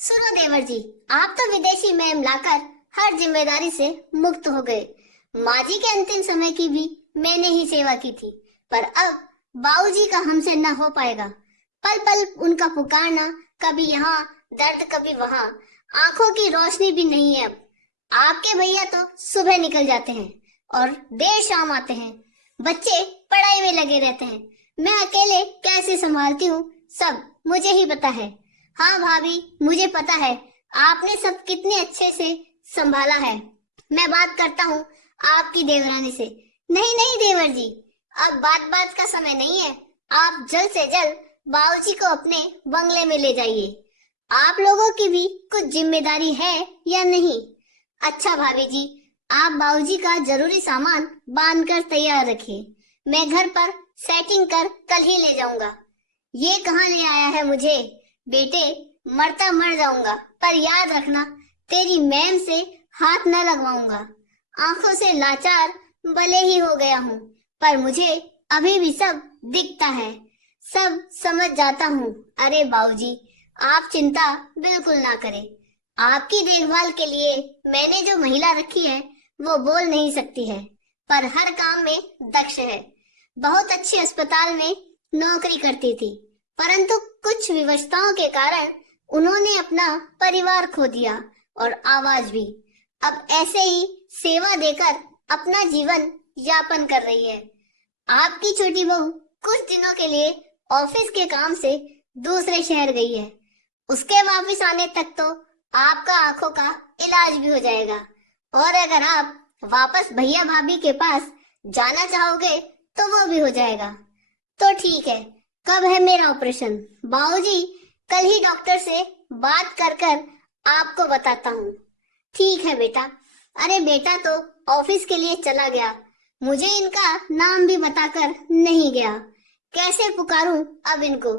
सुनो देवर जी, आप तो विदेशी मैम लाकर हर जिम्मेदारी से मुक्त हो गए। माँ जी के अंतिम समय की भी मैंने ही सेवा की थी, पर अब बाबूजी का हमसे न हो पाएगा। पल पल उनका पुकारना, कभी यहाँ दर्द कभी वहाँ, आंखों की रोशनी भी नहीं है अब। आपके भैया तो सुबह निकल जाते हैं और देर शाम आते हैं। बच्चे पढ़ाई में लगे रहते हैं। मैं अकेले कैसे संभालती हूँ, सब मुझे ही पता है। हाँ भाभी, मुझे पता है आपने सब कितने अच्छे से संभाला है। मैं बात करता हूँ आपकी देवरानी से। नहीं नहीं देवर जी, अब बात बात का समय नहीं है। आप जल्द से जल्द बाबूजी को अपने बंगले में ले जाइए। आप लोगों की भी कुछ जिम्मेदारी है या नहीं? अच्छा भाभी जी, आप बाबूजी का जरूरी सामान बांध कर तैयार रखिए। मैं घर पर सेटिंग कर कल ही ले जाऊंगा। ये कहाँ ले आया है मुझे? बेटे, मरता मर जाऊंगा, पर याद रखना तेरी मैम से हाथ न लगवाऊंगा। आंखों से लाचार भले ही हो गया हूँ, पर मुझे अभी भी सब दिखता है, सब समझ जाता हूँ। अरे बाबूजी, आप चिंता बिल्कुल ना करें। आपकी देखभाल के लिए मैंने जो महिला रखी है वो बोल नहीं सकती है, पर हर काम में दक्ष है। बहुत अच्छे अस्पताल में नौकरी करती थी, परंतु कुछ विवशताओं के कारण उन्होंने अपना परिवार खो दिया और आवाज भी। अब ऐसे ही सेवा देकर अपना जीवन यापन कर रही है। आपकी छोटी बहू कुछ दिनों के लिए ऑफिस के काम से दूसरे शहर गई है। उसके वापस आने तक तो आपका आंखों का इलाज भी हो जाएगा, और अगर आप वापस भैया भाभी के पास जाना चाहोगे तो वो भी हो जाएगा। तो ठीक है, कब है मेरा ऑपरेशन? बाबूजी, कल ही डॉक्टर से बात कर कर आपको बताता हूँ। ठीक है बेटा। अरे बेटा तो ऑफिस के लिए चला गया, मुझे इनका नाम भी बताकर नहीं गया। कैसे पुकारूं अब इनको?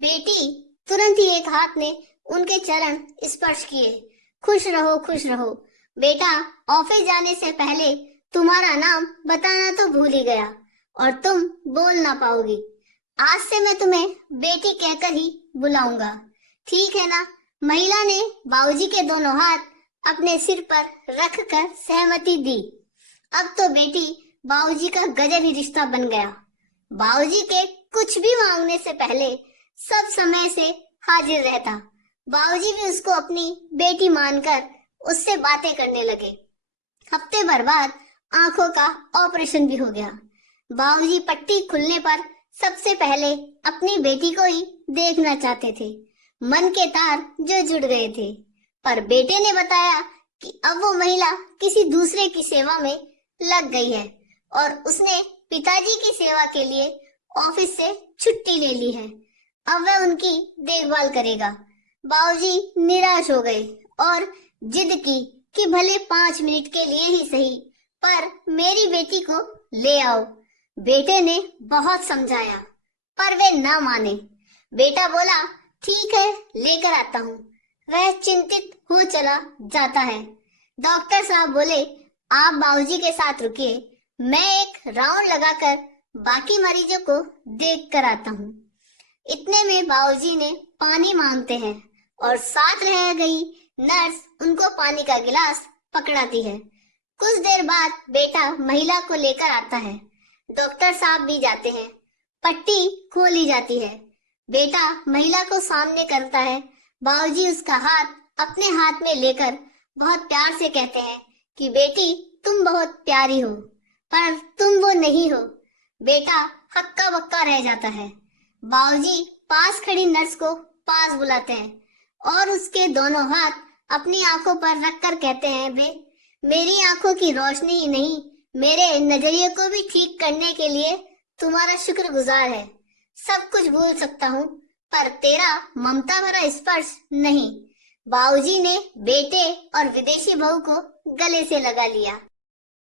बेटी, तुरंत ही एक हाथ ने उनके चरण स्पर्श किए। खुश रहो खुश रहो। बेटा, ऑफिस जाने से पहले तुम्हारा नाम बताना तो भूल ही गया, और तुम बोल ना पाओगी। आज से मैं तुम्हें बेटी कहकर ही बुलाऊंगा, ठीक है ना? महिला ने बाबूजी के दोनों हाथ अपने सिर पर रखकर सहमति दी। अब तो बेटी बाबूजी का गजब ही रिश्ता बन गया। बाबूजी के कुछ भी मांगने से पहले सब समय से हाजिर रहता। बाबूजी भी उसको अपनी बेटी मानकर उससे बातें करने लगे। हफ्ते भर बाद आंखों का ऑपरेशन भी हो गया। बाबूजी पट्टी खुलने पर सबसे पहले अपनी बेटी को ही देखना चाहते थे। मन के तार जो जुड़ गए थे, पर बेटे ने बताया कि अब वो महिला किसी दूसरे की सेवा में लग गई है और उसने पिताजी की सेवा के लिए ऑफिस से छुट्टी ले ली है। अब वह उनकी देखभाल करेगा। बाबूजी निराश हो गए और जिद की कि भले 5 मिनट के लिए ही सही, पर मेरी बेटी को ले आओ। बेटे ने बहुत समझाया, पर वे ना माने। बेटा बोला, ठीक है, लेकर आता हूँ। वह चिंतित हो चला जाता है। डॉक्टर साहब बोले, आप बाबूजी के साथ रुकिए, मैं एक राउंड लगाकर बाकी मरीजों को देख कर आता हूँ। इतने में बाबूजी ने पानी मांगते हैं और साथ रह गई नर्स उनको पानी का गिलास पकड़ाती है। कुछ देर बाद बेटा महिला को लेकर आता है। डॉक्टर साहब भी जाते हैं। पट्टी खोली जाती है। बेटा महिला को सामने करता है। बाबूजी उसका हाथ अपने हाथ में लेकर बहुत प्यार से कहते हैं कि बेटी, तुम बहुत प्यारी हो, पर तुम वो नहीं हो। बेटा हक्का बक्का रह जाता है। बाबूजी पास खड़ी नर्स को पास बुलाते हैं और उसके दोनों हाथ अपनी आंखों पर रखकर कहते हैं, वे मेरी आंखों की रोशनी ही नहीं, मेरे नजरिए को भी ठीक करने के लिए तुम्हारा शुक्रगुजार है। सब कुछ भूल सकता हूँ, पर तेरा ममता भरा स्पर्श नहीं। बाबूजी ने बेटे और विदेशी बहू को गले से लगा लिया।